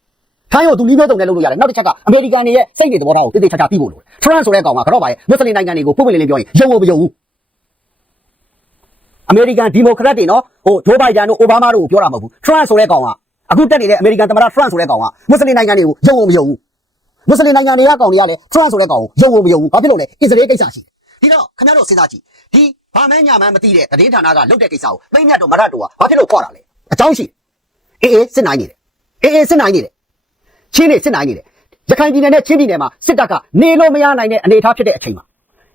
ထိုင်းကိုသူလီးပြောတုံနဲ့လုပ်လို့ရတယ်နောက်တစ်ချက်ကအမေရိကန်တွေရဲ့စိတ်တွေသဘောထားကိုတိတိကျကျသိဖို့လိုတယ်ထရန့်ဆိုတဲ့ကောင်ကတော့ပါရဲ့မွတ်စလင်နိုင်ငံတွေကိုပုံပွင့်လေးလေးပြောရင်ယုံဖို့မယုံဘူးအမေရိကန်ဒီမိုကရက်တွေနော်ဟိုဂျိုးဘိုင်ဒန်တို့အိုဘားမားတို့ကိုပြောတာမဟုတ်ဘူးထရန့်ဆိုတဲ့ကောင်ကအခုတက်နေတဲ့အမေရိကန်သမ္မတထရန့်ဆိုတဲ့ကောင်ကမွတ်စလင်နိုင်ငံတွေကိုယုံဖို့မယုံဘူး မွတ်စလင်နိုင်ငံတွေကကောင်တွေကလည်းထရန့်ဆိုတဲ့ကောင်ကိုယုံဖို့မယုံဘူးဘာဖြစ်လို့လဲအစ္စရေးကိစ္စရှိတယ်ဒီတော့ခင်ဗျားတို့စဉ်းစားကြည့်ဒီဘာမှန်းညာမှန်းမသိတဲ့သတင်းဌာနကလုပ်တဲ့ကိစ္စကိုသိမ့်မြတ်တော့မရတော့ဘာဖြစ်လို့ခေါ်တာလဲအကြောင်းရှိတယ်အေးအေးစစ်နိုင်နေတယ်အေးအေးစစ်နိုင်နေတယ်ချင်းနေစစ်နိုင်နေတယ်ရခိုင်ပြည်နယ်နဲ့ချင်းပြည်နယ်မှာစစ်တပ်ကနေလို့မရနိုင်တဲ့အနေအထားဖြစ်တဲ့အချိန်မှာ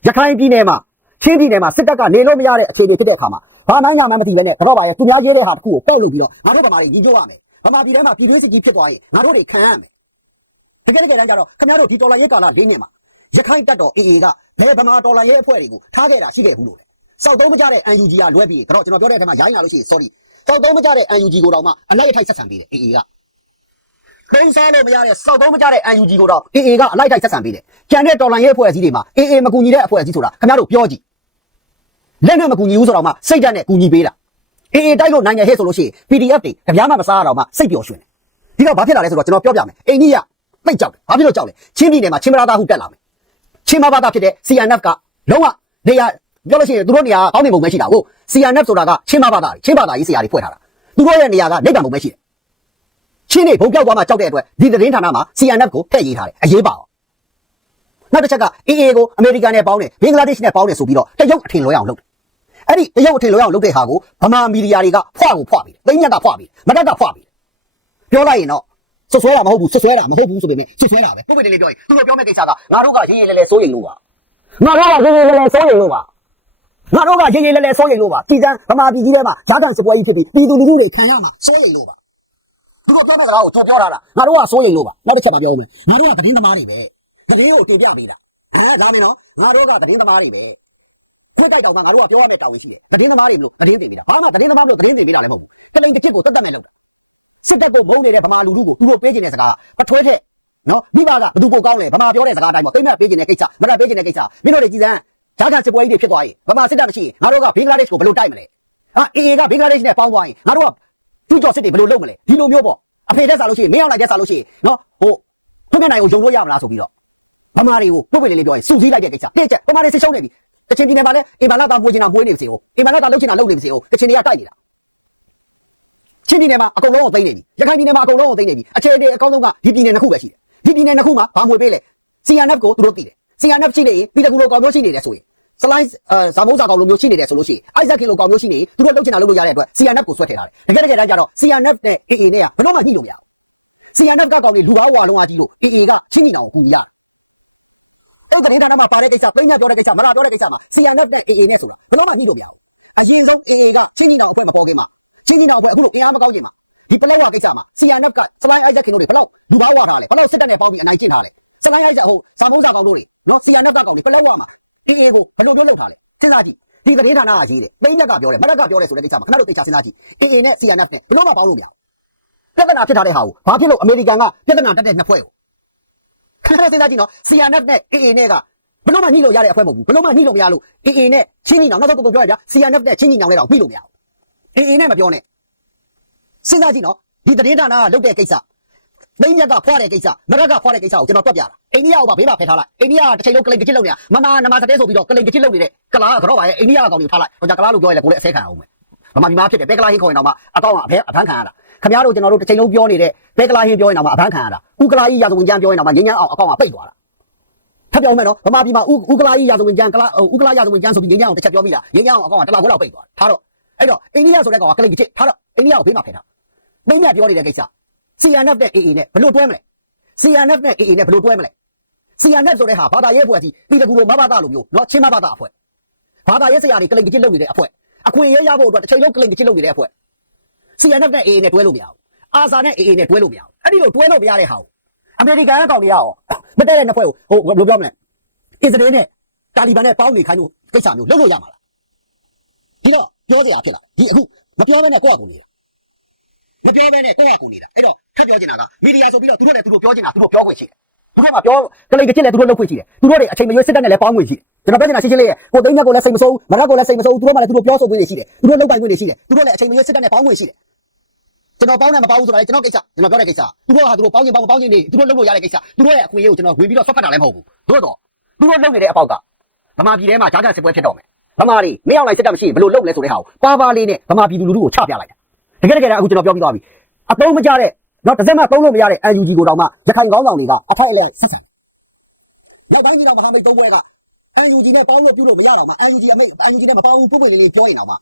ရခိုင်ပြည်နယ်မှာချင်းပြည်နယ်မှာစစ်တပ်ကနေလို့မရတဲ့အခြေအနေဖြစ်တဲ့အခါမှာဘာမှညာမှန်းမသိဘဲနဲ့ကတော့ပါရဲ့သူများရေးတဲ့ဟာတစ်ခုကိုပောက်လုပ်ပြီးတော့ငါတို့ဗမာတွေညီညွတ်ရမယ်ဗမာပြည်ထဲမှာပြည်တွင်းစစ်ကြီးဖြစ်သွားရင်ငါတို့တွေခံရမယ် တကယ်တကယ်တမ်းကျတော့ခင်ဗျားတို့ဒီဒေါ်လာရေးကာလ၄နှစ်မှာရခိုင်တပ်တော် AA ကဘယ်ဗမာဒေါ်လာရေးအဖွဲ့တွေကိုထားခဲ့တာရှိခဲ့ဘူးလို့လေစောက်သုံးမကြတဲ့ UNG ကလွဲပြီးတော့ကျွန်တော်ပြောတဲ့အထက်မှာရိုင်းလာလို့ရှိရင် sorry စောက်သုံးမကြတဲ့ UNG ကိုတော့မှအလိုက်အထိုက်ဆက်ဆံပေးတယ် AA ကသိမ်းစားလို့မရတဲ့စောက်သုံးမကြတဲ့ UNG ကိုတော့ AA ကအလိုက်တိုက်ဆက်ဆံပေးတယ်။ကြံတဲ့တော်လန်ရေးအဖွဲ့အစည်းတွေမှာ AA မကူညီတဲ့အဖွဲ့အစည်းဆိုတာခင်ဗျားတို့ပြောကြည့်။လက်နဲ့မကူညီဘူးဆိုတော့မှစိတ်ဓာတ်နဲ့ကူညီပေးတာ။ AA တိုက်လို့နိုင်ရဟဲ့ဆိုလို့ရှိရင် PDF တွေကြပြားမှမစားရတော့မှစိတ်ပျော်ရွှင်တယ်။ဒီတော့ဘာဖြစ်လာလဲဆိုတော့ကျွန်တော်ပြောပြမယ်။အိန္ဒိယ သိတ်ကြောက်တယ်။ဘာဖြစ်လို့ကြောက်လဲ။ချင်းပြည်နယ်မှာချင်းမလာသားဟုတက်လာမယ်။ချင်းမဘာသာဖြစ်တဲ့ CNF ကလုံးဝနေရာပြောလို့ရှိရင်သူတို့နေရာကောင်းနေပုံပဲရှိတာကို CNF ဆိုတာကချင်းမဘာသာချင်းဘာသာကြီးဆရာတွေဖွဲ့ထားတာ။သူတို့ရဲ့နေရာကနေတံပုံပဲရှိတယ်။ချင်းနေဘုံပြောက်သွားမှကြောက်တဲ့အတွက်ဒီသတင်းဌာနမှာ CNF ကိုထည့်ရေးထားတယ်အရေးပါအောင်နောက်တစ်ချက်က AA ကိုအမေရိကန်နဲ့ပေါင်းတယ်ဘင်္ဂလားဒေ့ရှ်နဲ့ပေါင်းတယ်ဆိုပြီးတော့တရုတ်အထင်လွဲအောင်လုပ်တယ်အဲ့ဒီတရုတ်အထင်လွဲအောင်လုပ်တဲ့ဟာကိုဗမာမီဒီယာတွေကဖွာကိုဖွာပြီးတယ်သိညက်ကဖွာပြီးတယ်မတက်ကဖွာပြီးတယ်ပြောလိုက်ရင်တော့ ဆွဆွဲတာမဟုတ်ဘူးဆွဆွဲတာမဟုတ်ဘူးဆိုပေမဲ့ဆွဆွဲတာပဲပုပ်ပိတ်လေးပြောရင်သူတို့ပြောမဲ့ကိစ္စကငါတို့ကရေးရေးလဲလဲစိုးရိမ်လို့ပါငါတို့ကရေးရေးလဲလဲစိုးရိမ်လို့ပါငါတို့ကရေးရေးလဲလဲစိုးရိမ်လို့ပါပြည်တန်းဗမာပြည်ကြီးထဲမှာဈာကန်စပွဲကြီးဖြစ်ပြီးပြည်သူလူထုတွေခံရမှာစိုးရိမ်လို့ပါသူတို့ပြောမဲ့စကားကိုသူပြောတာလားငါတို့ကစိုးရိမ်လို့ပါနောက်တစ်ချက်ပါပြောဦးမယ်ငါတို့ကသတင်းသမားတွေပဲသတင်းကိုတင်ပြပေးတာအဲဒါမင်းနော်ငါတို့ကသတင်းသမားတွေပဲခွတ်တိုက်တောင်မှငါတို့ကပြောရတဲ့တောင်းရှိတယ်သတင်းသမားတွေလို့သတင်းတင်နေတာဘာမှသတင်းသမားလို့သတင်းတင်နေတာလည်းမဟုတ်ဘူးတမင်တစ်ဖြစ်ကိုတက်တက်မှမလုပ် စစ်တပ်ကိုဘုံနေတဲ့ဗမာလူကြီးကိုပြီးတော့ပို့ကြည့်နေတာအဖေကဒီကနေ့ဒီကတောင်းတာတော့တော်တော်များများအဲ့ဒါကိုသိတာတော့ဒီကနေ့ကဒီကနေ့ကဒါကစပေါ်ကြီးဖြစ်ပါလေဘာဖြစ်တာလဲအဲ့ဒါကတော့ဒီတိုင်းအဲ့ဒါကဒီကနေ့ကပေါင်းပါလေအဲ့တော့သူတို့စစ်တယ်ဘယ်လိုလုပ်မလဲဒီလိုမျိုးပေါ့အဖေတက်တာလို့ရှိရင်နေရာလာတက်တာလို့ရှိရင်နော်ဟိုဖခင်နိုင်ကိုကြုံလို့ရမလားဆိုပြီးတော့ဗမာတွေကိုပုတ်ပယ်လေးတော့ရှင်းပြလိုက်တဲ့ကိစ္စတို့တက်ဗမာတွေသူတောင်းတယ်တချို့ကြီးကလည်းဒီဘာသာပါဖို့ကဘိုးနေတယ်ဒီဘာသာတော့လို့ရှိရင်လုပ်နေတယ်တချို့ကပိုက်တယ် ရှင်းပြတယ်အလုံးလုံးတယ်။ဒါကဒီမှာအလုံးလုံးတယ်။အချို့တွေကလည်းဒီနေ့ကတော့ပဲ။ဒီနေ့ကတော့ဘာလို့လဲ။ဆီယာလောက်ကိုတို့တယ်။ဆီယာနောက်ကြည့်နေပြီးတော့ဘယ်လိုကောင်းလို့ရှိနေလဲဆိုရင်စလိုက်အဲဇာမုတ်တာကောင်လိုမျိုးရှိနေတယ်ဆိုလို့ရှိရင်အိုက်ကီလိုကောင်မျိုးရှိနေသူတို့လုပ်ချင်တာလုပ်လို့ရတဲ့အတွက် CNF ကိုဆွဲထည့်တာတကယ်တကယ်တမ်းကျတော့ CNF နဲ့ AA နဲ့ကဘယ်တော့မှကြည့်လို့မရဘူး CNF ကကောင်ကြီးလူသားဝါလုံးဝကြည့်လို့ AA ကချင်းနေတာကိုကူရအဲ့ဒါကတော့မှပါတဲ့ကိစ္စပြညာပြောတဲ့ကိစ္စမလားပြောတဲ့ကိစ္စမှာ CNF နဲ့ AA နဲ့ဆိုတာဘယ်တော့မှကြည့်လို့မရဘူးအရင်ဆုံး AA ကချင်းနေတာအဖွဲ့မပေါ်ခင်မှာ ချင်းနေတာအဖွဲ့အခုလိုတရားမကောင်းချိန်မှာဒီပလဲဝါကိစ္စမှာ CNF ကစလိုက်အိုက်ကီလိုတွေဘယ်တော့လူသားဝါပါလဲဘယ်တော့စစ်တပ်နဲ့ပေါင်းပြီးအနိုင်ကျင့်ပါလဲစလိုက်အိုက်ကဟိုဇာမုတ်တာကောင်တို့တွေနော် CNF ကကောင်ပလဲဝါမှာ AA ကိုဘယ်လိုလုပ်လုပ်ထားလဲစဉ်းစားကြည့်ဒီသတင်းဌာနကရေးတယ်ပိန်းမြက်ကပြောတယ်မရက်ကပြောတယ်ဆိုတဲ့ကိစ္စမှာခဏတို့သိချစဉ်းစားကြည့် AA နဲ့ CNF နဲ့ဘယ်တော့မှပေါင်းလို့မရဘူးပြဿနာဖြစ်ထားတဲ့ဟာကိုဘာဖြစ်လို့အမေရိကန်ကပြဿနာတက်တဲ့နှစ်ဖွဲ့ကိုခဏတို့စဉ်းစားကြည့်နော် CNF နဲ့ AA နဲ့ကဘယ်တော့မှညှိလို့ရတဲ့အဖွဲ့မဟုတ်ဘူးဘယ်တော့မှညှိလို့မရလို့ AA နဲ့ချင်းညီနောင်နောက်ဆုံးကိုပြောရကြ CNF နဲ့ချင်းညီနောင်နဲ့တော့ညှိလို့မရဘူး 哎，那么彪呢？生产紧张，李子林站那楼板底下，文杰哥趴在底下，马达哥趴在底下，我跟他告别了。哎，你呀，我把背包拍上了。哎，你呀，这车溜过来，赶紧溜呀！妈妈，妈妈在袋子里边，赶紧溜回来。克拉，可罗娃，哎，你呀，我没有他了。我家克拉卢叫来过来，谁看我们？妈妈，你妈去呗，别克拉伊看呢嘛。啊，到安排啊，看看了。克拉卢在那路子真溜彪呢的，别克拉伊彪呢嘛，看看了。乌克兰也是文件彪呢嘛，今年啊，我刚忘背多了。他彪没呢，妈妈，你妈乌乌克兰也是文件，克拉乌克兰也是文件，说不定今年我再去彪没啦，今年我刚忘在那过了背多，他了。အဲ့တော့အိန္ဒိယဆိုတဲ့ကောင်ကကလိန်တစ်ချက်ထားတော့အိန္ဒိယကိုဘေးမှာဖယ်ထားမိမ့်မြပြောနေတဲ့ကိစ္စ CNF နဲ့ AA နဲ့ဘယ်လိုတွဲမလဲ CNF နဲ့ AA နဲ့ဘယ်လိုတွဲမလဲ CNF ဆိုတဲ့ဟာဘာသာရေးအဖွဲ့အစည်းပြည်တကူလိုမဘာသာလိုမျိုးเนาะချင်းမဘာသာအဖွဲ့ဘာသာရေးဆရာတွေကလိန်ကချစ်လုပ်နေတဲ့အဖွဲ့အခွင့်အရေးရဖို့အတွက်တစ်ချိန်လုံးကလိန်ကချစ်လုပ်နေတဲ့အဖွဲ့ CNF နဲ့ AA နဲ့တွဲလို့မရဘူးအာဇာနဲ့ AA နဲ့တွဲလို့မရဘူးအဲ့ဒီလိုတွဲလို့မရတဲ့ဟာကိုအမေရိကန်အကောင်တွေရောမတည့်တဲ့နှစ်ဖွဲ့ကိုဟိုဘယ်လိုပြောမလဲအစ္စရေးနဲ့တာလီဘန်နဲ့ပေါင်းနေခိုင်းလို့ကိစ္စမျိုးလုပ်လို့ရမှာလားဒီတော့ ပြောစရာဖြစ်လာဒီအခုမပြောဘဲနဲ့ကိုယ့်အကူနေတာမပြောဘဲနဲ့ကိုယ့်အကူနေတာအဲ့တော့ထပ်ပြောချင်တာကမီဒီယာဆိုပြီးတော့သူတို့လည်းသူတို့ပြောချင်တာသူတို့ပြောခွင့်ရှိတယ်ဒီမှာပြောကလေးကချစ်လဲသူတို့လုပ်ခွင့်ရှိတယ်သူတို့တွေအချိန်မရွေးစစ်တပ်နဲ့လည်းပေါင်းခွင့်ရှိတယ်ကျွန်တော်ပြောနေတာရှင်းရှင်းလေးရဲ့ကိုသိန်းမြတ်ကိုလည်းစိတ်မဆိုးဘူးမရတ်ကိုလည်းစိတ်မဆိုးဘူးသူတို့မှလည်းသူတို့ပြောဆိုခွင့်တွေရှိတယ်သူတို့လုပ်ပိုင်ခွင့်တွေရှိတယ်သူတို့လည်းအချိန်မရွေးစစ်တပ်နဲ့ပေါင်းခွင့်ရှိတယ်ကျွန်တော်ပေါင်းတယ်မပေါင်းဘူးဆိုတာလေကျွန်တော်ကိစ္စကျွန်တော်ပြောတဲ့ကိစ္စသူတို့ဟာသူတို့ပေါင်းခြင်းပေါင်းပေါင်းခြင်းတွေသူတို့လုပ်လို့ရတဲ့ကိစ္စသူတို့ရဲ့အခွင့်အရေးကိုကျွန်တော်ဝင်ပြီးတော့ဆွတ်ဖတ်တာလည်းမဟုတ်ဘူးတို့တော့သူတို့လုပ်နေတဲ့အပေါက်ကဗမာပြည်ထဲမှာဂျာကန်စစ်ပွဲဖြစ်တော့မယ် ဗမာတွေမင်းအောင်လိုက်စစ်တပ်မရှိဘယ်လိုလုပ်လဲဆိုတဲ့ဟာကိုပါပါလေးနဲ့ဗမာပြည်သူလူထုကိုချပြလိုက်တာတကယ်တကယ်အခုကျွန်တော်ပြောပြီးသွားပြီအတုံးမကြတဲ့တော့တစ်စက်မှသုံးလို့မရတဲ့ UNG ကိုတော့မှရခိုင်ကောင်းဆောင်တွေကအထိုက်အလဲဆက်ဆံနောက်ပိုင်းကျတော့မဟာမိတ်သုံးဘွဲကအန်ယူဂျီနဲ့ပေါင်းလို့ပြုလို့မရတော့မှအန်ယူဂျီအမိတ်အန်ယူဂျီနဲ့မပေါင်းဘူးပုံပွင့်လေးလေးပြောရင်တော့မှ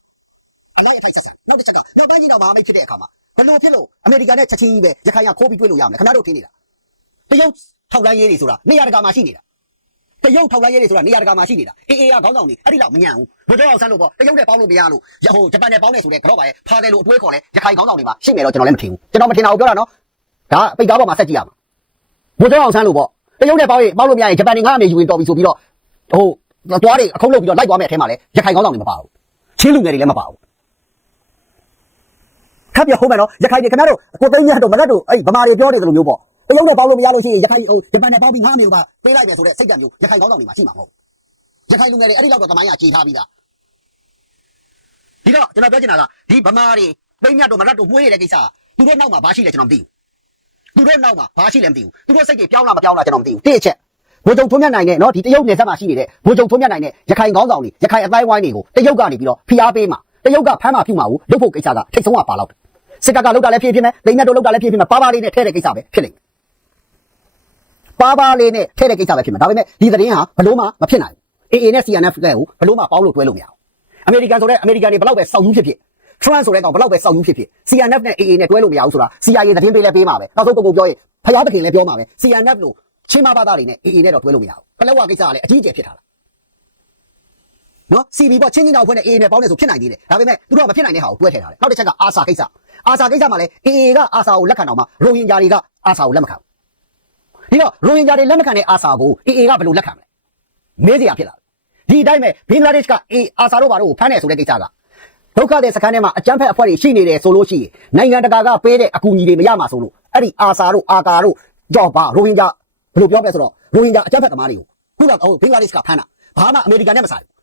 အလိုက်အထိုက်ဆက်ဆက်နောက်တစ်ချက်ကနောက်ပိုင်းကျတော့မဟာမိတ်ဖြစ်တဲ့အခါမှာဘယ်လိုဖြစ်လို့အမေရိကန်နဲ့ချက်ချင်းကြီးပဲရခိုင်ကခိုးပြီးတွေ့လို့ရမလဲခင်ဗျားတို့ထင်နေတာတရုတ်ထောက်လိုင်းရေးတွေဆိုတာနေရာတကာမှာရှိနေတာ တရုတ်ထောက်လိုင်းရေးတွေဆိုတာနေရာတကာမှာရှိနေတာအေးအေးကခေါင်းဆောင်တွေအဲ့ဒီလောက်မညံဘူးဘယ်တော့အောင်ဆန်းလို့ပေါ့တရုတ်နဲ့ပေါင်းလို့မရလို့ရဟိုဂျပန်နဲ့ပေါင်းနေဆိုတဲ့ကတော့ပါရဲ့ဖာတယ်လို့အတွေးခေါ်လဲရခိုင်ခေါင်းဆောင်တွေမှာရှိမယ်တော့ကျွန်တော်လည်းမထင်ဘူးကျွန်တော်မထင်တာကိုပြောတာနော်ဒါပိတ်ကားပေါ်မှာဆက်ကြည့်ရမှာဘယ်တော့အောင်ဆန်းလို့ပေါ့တရုတ်နဲ့ပေါင်းရင်ပေါင်းလို့မရရင်ဂျပန်တွေငါ့အနေယူရင်တော်ပြီဆိုပြီးတော့ဟိုသွားတွေအခုံးလုပ်ပြီးတော့လိုက်သွားမယ်အထဲမှာလဲရခိုင်ကောင်းဆောင်တွေမပါဘူးချင်းလူငယ်တွေလည်းမပါဘူးခပ်ပြဟုတ်မယ်နော်ရခိုင်တွေခင်ဗျားတို့ကိုသိန်းညတ်တို့မရက်တို့အဲ့ဗမာတွေပြောနေတယ်လို့မျိုးပေါ့ တရုတ်နဲ့ပေါင်းလို့မရလို့ရှိရင်ရခိုင်ဟိုဂျပန်နဲ့ပေါင်းပြီးငါးမျိုးကပေးလိုက်မယ်ဆိုတဲ့စိတ်ဓာတ်မျိုးရခိုင်ကောင်းဆောင်တွေမှာရှိမှာမဟုတ်ရခိုင်လူငယ်တွေအဲ့ဒီလောက်တော့သမိုင်းကကြေထားပြီးသားဒီတော့ကျွန်တော်ပြောချင်တာကဒီဗမာတွေသိန်းညတ်တို့မရက်တို့မှုရတဲ့ကိစ္စသူတို့နောက်မှာဘာရှိလဲကျွန်တော်မသိဘူးသူတို့နောက်မှာဘာရှိလဲမသိဘူးသူတို့စိတ်တွေပြောင်းလာမပြောင်းလာကျွန်တော်မသိဘူးတိကျချက်ဘိုးချုပ်ထွန်းမြတ်နိုင်တဲ့နော်ဒီတရုတ်နယ်စပ်မှာရှိနေတဲ့ဘိုးချုပ်ထွန်းမြတ်နိုင်တဲ့ရခိုင်ကောင်းဆောင်တွေရခိုင်အတိုင်းဝိုင်းတွေကိုတရုတ်ကနေပြီးတော့ဖိအားပေးမှာတရုတ်ကဖမ်းမှာပြုမှာကိုလုပ်ဖို့ကိစ္စကထိတ်ဆုံးကပါတော့တယ်စစ်တပ်ကလုပ်တာလည်းဖြစ်ဖြစ်မယ်လိမ့်မြတ်တို့လုပ်တာလည်းဖြစ်ဖြစ်မယ်ပါပါလေးနဲ့ထဲတဲ့ကိစ္စပဲဖြစ်လိမ့်မယ် ပါပါလေးနဲ့ထဲတဲ့ကိစ္စပဲဖြစ်မယ်ဒါပေမဲ့ဒီသတင်းဟာဘလို့မှမဖြစ်နိုင်ဘူး AA နဲ့ CNF ကကိုဘလို့မှပေါင်းလို့တွဲလို့မရဘူးအမေရိကန်ဆိုတဲ့အမေရိကန်တွေဘလောက်ပဲစောက်ယူဖြစ်ဖြစ် Trump ဆိုတဲ့ကောင်ဘလောက်ပဲစောက်ယူဖြစ်ဖြစ် CNF နဲ့ AA နဲ့တွဲလို့မရဘူးဆိုတာ CIA သတင်းပေးလဲပေးမှာပဲနောက်ဆုံးပုံပုံပြောရင်ဖျားသခင်လည်းပြောမှာပဲ CNF လို့ချင်းမဘာသားတွေနဲ့ AA နဲ့တော့တွဲလို့မရဘူးဘလောက်ဝကိစ္စကလည်းအကြီးအကျယ်ဖြစ်တာလားနော် CB ပေါ့ချင်းချင်းတောင်ဖွဲ့နဲ့ AA နဲ့ပေါင်းနေဆိုဖြစ်နိုင်သေးတယ်ဒါပေမဲ့သူတို့ကမဖြစ်နိုင်တဲ့ဟာကိုတွဲထည့်ထားတယ်နောက်တစ်ချက်ကအာဆာကိစ္စအာဆာကိစ္စမှာလည်း AA ကအာဆာကိုလက်ခံတော့မှရိုဟင်ဂျာတွေကအာဆာကိုလက်မခံဘူး ဒီတော့ရိုဟင်ဂျာတွေလက်မခံတဲ့အာဆာကို AA ကဘယ်လိုလက်ခံမလဲမဲစရာဖြစ်လာတယ်ဒီအတိုင်းပဲဘင်္ဂလားဒေ့ရှ်က AA အာဆာတို့ဘာလို့ဖမ်းနေဆိုတဲ့ကိစ္စကဒုက္ခတဲ့စခန်းထဲမှာအကြမ်းဖက်အဖွဲ့တွေရှိနေတယ်ဆိုလို့ရှိရင်နိုင်ငံတကာကပေးတဲ့အကူအညီတွေမရမှာဆိုလို့အဲ့ဒီအာဆာတို့အာကာတို့ကြောက်ပါရိုဟင်ဂျာဘယ်လိုပြောပြလဲဆိုတော့ရိုဟင်ဂျာအကြမ်းဖက်သမားတွေကိုခုနကဟိုဘင်္ဂလားဒေ့ရှ်ကဖမ်းတာဘာမှအမေရိကန်နဲ့မဆိုင်ဘူး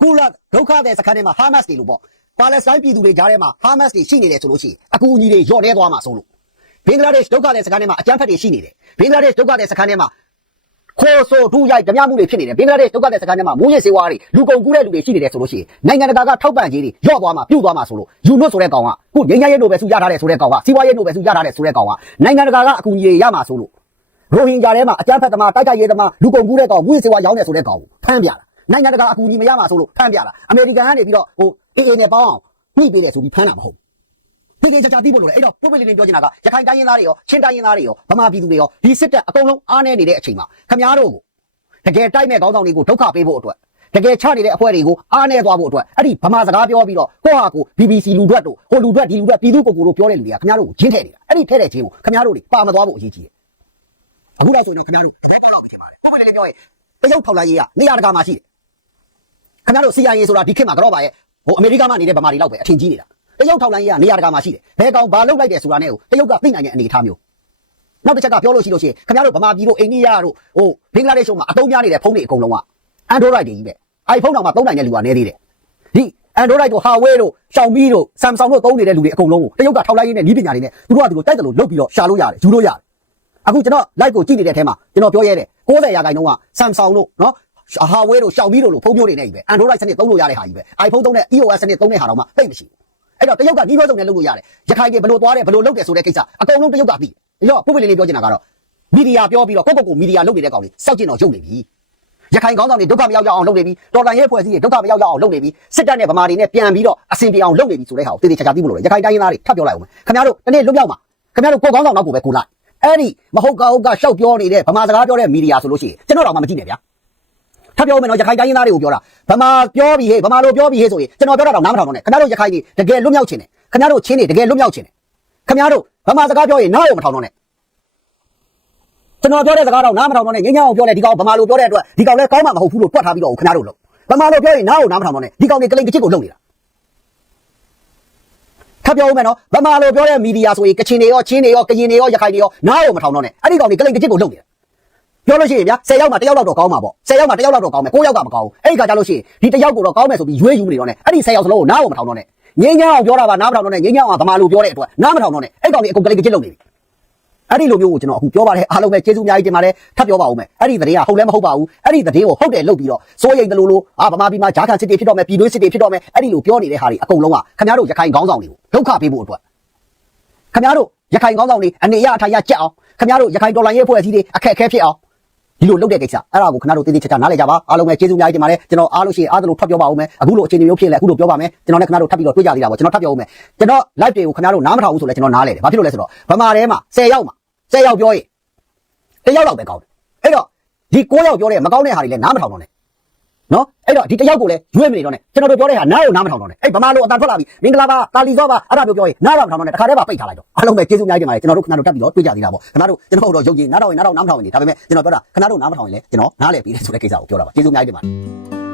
ခုလဒုက္ခတဲ့စခန်းထဲမှာဟာမတ်စ်တွေလို့ပေါ့ပါလက်စတိုင်းပြည်သူတွေကြားထဲမှာဟာမတ်စ်တွေရှိနေတယ်ဆိုလို့ရှိရင်အကူအညီတွေညော့နေသွားမှာဆိုလို့ ဘင်္ဂလားဒေ့ရှ်ဒုက္ခတဲ့စခန်းထဲမှာအကြမ်းဖက်တွေရှိနေတယ်ဘင်္ဂလားဒေ့ရှ်ဒုက္ခတဲ့စခန်းထဲမှာခေါ်ဆိုဒူရိုက်ဓမြမှုတွေဖြစ်နေတယ်ဘင်္ဂလားဒေ့ရှ်ဒုက္ခတဲ့စခန်းထဲမှာမိုးရေစေဝါတွေလူကုန်ကူးတဲ့လူတွေရှိနေတယ်ဆိုလို့ရှိရင်နိုင်ငံတကာကထောက်ပံ့ကြေးတွေညော့သွားမှာပြုတ်သွားမှာဆိုလို့ယူနွတ်ဆိုတဲ့ကောင်ကခုငញ្ញရဲနိုဘယ်စုရထားတယ်ဆိုတဲ့ကောင်ကစီးပွားရေးနိုဘယ်စုရထားတယ်ဆိုတဲ့ကောင်ကနိုင်ငံတကာကအကူအညီတွေရမှာဆိုလို့ရိုဟင်ဂျာထဲမှာအကြမ်းဖက်သမားတိုက်ခိုက်ရေးသမားလူကုန်ကူးတဲ့ကောင်မူရစေဝါရောင်းနေဆိုတဲ့ကောင်ကိုဖမ်းပြတာနိုင်ငံတကာအကူအညီမရမှာဆိုလို့ဖမ်းပြတာအမေရိကန်ကနေပြီးတော့ဟိုအေးအေးနဲ့ပေါင်းအောင်ညှိပေးတယ်ဆိုပြီးဖမ်းတာမဟုတ် ဘူးဒီကိစ္စချာသိဖို့လို့လေအဲ့တော့ပုပ္ပလေးလေးပြောချင်တာကရခိုင်တိုင်းရင်းသားတွေရောချင်းတိုင်းရင်းသားတွေရောဗမာပြည်သူတွေရောဒီစစ်တပ်အကုန်လုံးအားနေနေတဲ့အချိန်မှာခမားတို့ကိုတကယ်တိုက်မဲ့ခေါင်းဆောင်တွေကိုဒုက္ခပေးဖို့အတွက်တကယ်ချနေတဲ့အဖွဲ့တွေကိုအားနေသွားဖို့အတွက်အဲ့ဒီဗမာစကားပြောပြီးတော့ကိုယ့်ဟာကို BBC လူတွက်တို့ဟိုလူတွက်ဒီလူတွက်ပြည်သူကိုကိုတို့ပြောတဲ့လူတွေကခမားတို့ကိုဂျင်းထဲနေတာအဲ့ဒီထဲတဲ့ချင်းကိုခမားတို့တွေပါမသွားဖို့အရေးကြီးတယ်အခုတော့ဆိုရင်တော့ခင်ဗျားတို့အတိုင်းတော့ဖြစ်ပါတယ်။ပုံမှန်လည်းပြောရင်တရုတ်ထောက်လိုင်းရေးကနေရာတကာမှာရှိတယ်။ခင်ဗျားတို့ CIA ဆိုတာဒီခေတ်မှာကတော့ပါရဲ့ဟိုအမေရိကမှာနေတဲ့ဗမာတွေလောက်ပဲအထင်ကြီးနေတာ။ တရုတ်ထောက်လိုင်းရေးကနေရာတကာမှာရှိတယ်။ဘယ်ကောင်ဘာလုပ်လိုက်တယ်ဆိုတာနဲ့ကိုတရုတ်ကသိနိုင်တဲ့အနေအထားမျိုး။နောက်တစ်ချက်ကပြောလို့ရှိလို့ရှိရင်ခင်ဗျားတို့ဗမာပြည်တို့အိန္ဒိယတို့ဟိုဘင်္ဂလားဒေ့ရှ်တို့မှာအသုံးများနေတဲ့ဖုန်းတွေအကုန်လုံးက Android တွေကြီးပဲ။ iPhone တောင်မှသုံးနိုင်တဲ့လူကနည်းသေးတယ်။ဒီ Android တို့ Huawei တို့ Xiaomi တို့ Samsung တို့သုံးနေတဲ့လူတွေအကုန်လုံးကိုတရုတ်ကထောက်လိုက်ရင်းနဲ့ဤပညာတွေနဲ့သူတို့ကသူတို့တိုက်တယ်လို့လုပ်ပြီးတော့ရှာလို့ရတယ်ယူလို့ရတယ်အခုကျွန်တော် live ကိုကြည့်နေတဲ့အထဲမှာကျွန်တော်ပြောရဲတယ်60ရာခိုင်နှုန်းက Samsung တို့နော် Huawei တို့ Xiaomi တို့လိုဖုန်းမျိုးတွေနဲ့ကြီးပဲ Android စနစ်သုံးလို့ရတဲ့ဟာကြီးပဲ iPhone သုံးတဲ့ iOS စနစ်သုံးတဲ့ဟာတော့မှသိပ်မရှိဘူး အဲ့တော့တရုတ်ကဒီဘက်ဆုံးနဲ့လုပ်လို့ရတယ်ရခိုင်တွေဘယ်လိုသွားတယ်ဘယ်လိုလုပ်တယ်ဆိုတဲ့ကိစ္စအကုန်လုံးတရုတ်ကသိတယ်အဲ့တော့ပုပ္ပလေးလေးပြောချင်တာကတော့မီဒီယာပြောပြီးတော့ကိုယ့်ကိုယ်ကိုမီဒီယာလုပ်နေတဲ့ကောင်တွေစောက်ကျင်တော့ရုပ်နေပြီရခိုင်ကောင်းဆောင်တွေဒုက္ခမရောက်ရအောင်လုပ်နေပြီတော်တန်ရဲ့ဖွဲ့စည်းတွေဒုက္ခမရောက်ရအောင်လုပ်နေပြီစစ်တပ်နဲ့ဗမာတွေနဲ့ပြန်ပြီးတော့အဆင်ပြေအောင်လုပ်နေပြီဆိုတဲ့ဟာကိုတည်တည်ချာချာသိဖို့လိုတယ်ရခိုင်တိုင်းရင်းသားတွေထပ်ပြောလိုက်အောင်မယ်ခင်ဗျားတို့တနေ့လွတ်မြောက်မှာခင်ဗျားတို့ကိုယ်ကောင်းဆောင်နောက်ကိုပဲကိုလိုက်အဲ့ဒီမဟုတ်ကဟုတ်ကရှောက်ပြောနေတဲ့ဗမာစကားပြောတဲ့မီဒီယာဆိုလို့ရှိရင်ကျွန်တော်တော့မှမကြည့်နဲ့ဗျာ ထပ်ပြောမယ်နော်ရခိုင်တိုင်းရင်းသားတွေကိုပြောတာဗမာပြောပြီးဟေ့ဗမာလိုပြောပြီးဟေ့ဆိုရင်ကျွန်တော်ပြောတာတော့နားမထောင်တော့နဲ့ခင်ဗျားတို့ရခိုင်တွေတကယ်လွတ်မြောက်ခြင်းနဲ့ခင်ဗျားတို့ချင်းတွေတကယ်လွတ်မြောက်ခြင်းနဲ့ခင်ဗျားတို့ဗမာစကားပြောရင်နားရောမထောင်တော့နဲ့ကျွန်တော်ပြောတဲ့စကားတော့နားမထောင်တော့နဲ့ငင်းငင်းအောင်ပြောတယ်ဒီကောင်ဗမာလိုပြောတဲ့အတွက်ဒီကောင်လည်းကောင်းမှမဟုတ်ဘူးလို့တွက်ထားပြီးတော့ခင်ဗျားတို့လို့ဗမာလိုပြောရင်နားကိုနားမထောင်တော့နဲ့ဒီကောင်တွေကလိန်ကချစ်ကိုလုပ်နေတာထပ်ပြောဦးမယ်နော်ဗမာလိုပြောတဲ့မီဒီယာဆိုရင်ကချင်တွေရောချင်းတွေရောကရင်တွေရောရခိုင်တွေရောနားရောမထောင်တော့နဲ့အဲ့ဒီကောင်တွေကလိန်ကချစ်ကိုလုပ်နေတာ ပြောလို့ရှိရင်ဗျာ10ယောက်မှ1ယောက်လောက်တော့ကောင်းမှာပေါ့10ယောက်မှ1ယောက်လောက်တော့ကောင်းမယ်9ယောက်ကမကောင်းဘူးအဲ့ဒီခါကျလို့ရှိရင်ဒီ1ယောက်ကိုတော့ကောင်းမယ်ဆိုပြီးရွေးယူနေတော့နဲ့အဲ့ဒီ10ယောက်စလုံးကိုနားရောမထောင်တော့နဲ့ငင်းညောင်းအောင်ပြောတာပါနားမထောင်တော့နဲ့ငင်းညောင်းအောင်ဗမာလိုပြောတဲ့အတွက်နားမထောင်တော့နဲ့အဲ့ကောင်တွေအကုန်ကလိန်ကချစ်လုပ်နေပြီအဲ့ဒီလိုမျိုးကိုကျွန်တော်အခုပြောပါတယ်အားလုံးပဲကျေးဇူးအများကြီးတင်ပါတယ်ထပ်ပြောပါဦးမယ်အဲ့ဒီသတင်းကဟုတ်လည်းမဟုတ်ပါဘူးအဲ့ဒီသတင်းကိုဟုတ်တယ်လို့ပြီးတော့စိုးရိမ်တယ်လို့လို့အာဗမာပြည်မှာဂျာခံစစ်တွေဖြစ်တော့မယ်ပြည်တွင်းစစ်တွေဖြစ်တော့မယ်အဲ့ဒီလိုပြောနေတဲ့ဟာတွေအကုန်လုံးကခင်ဗျားတို့ရခိုင်ခေါင်းဆောင်တွေကိုဒုက္ခပေးဖို့အတွက်ခင်ဗျားတို့ရခိုင်ကောင်းဆောင်တွေအနေရအထိုင်ရကြက်အောင်ခင်ဗျားတို့ရခိုင်တော်လိုင်းရေးဖွဲ့စည်းတွေအခက်အခဲဖြစ်အောင် ဒီလိုလုပ်တဲ့ကိစ္စအဲ့ဒါကိုခင်ဗျားတို့တည်တည်ချာချာနားလည်ကြပါအားလုံးပဲကျေးဇူးအများကြီးတင်ပါတယ်ကျွန်တော်အားလို့ရှိရင်အားသလိုထပ်ပြောပါဦးမယ်အခုလိုအခြေအနေမျိုးဖြစ်လဲအခုလိုပြောပါမယ်ကျွန်တော်လည်းခင်ဗျားတို့ထပ်ပြီးတော့တွေ့ကြသေးတာပေါ့ကျွန်တော်ထပ်ပြောဦးမယ်ကျွန်တော် live တွေကိုခင်ဗျားတို့နားမထောင်ဘူးဆိုလဲကျွန်တော်နားလဲတယ်ဘာဖြစ်လို့လဲဆိုတော့ဗမာထဲမှာ10ယောက်မှာ10ယောက်ပြောရင်1ယောက်လောက်ပဲကောင်းတယ်အဲ့တော့ဒီ9ယောက်ပြောတဲ့မကောင်းတဲ့ဟာတွေလည်းနားမထောင်တော့နဲ့ နော်အဲ့တော့ဒီတယောက်ကိုလည်းရွေးမနေတော့နဲ့ကျွန်တော်တို့ပြောတဲ့ဟာနားကိုနားမထောင်တော့နဲ့အဲ့ဗမာလိုအတန်ထွက်လာပြီမင်္ဂလာပါတာလီစောပါအဲ့ဒါပြောပြောရင်နားတော့မထောင်တော့နဲ့တခါတည်းပါပိတ်ထားလိုက်တော့အားလုံးပဲကျေးဇူးအများကြီးတင်ပါတယ်ကျွန်တော်တို့ခဏတို့တက်ပြီးတော့တွေ့ကြသေးတာပေါ့ခဏတို့ကျွန်တော်တို့ရုပ်ရည်နားတော့ရင်နားတော့နားမထောင်ရင်ဒါပေမဲ့ကျွန်တော်ပြောတာခဏတို့နားမထောင်ရင်လည်းကျွန်တော်နားလဲပြီးတယ်ဆိုတဲ့ကိစ္စကိုပြောတာပါကျေးဇူးအများကြီးတင်ပါတယ်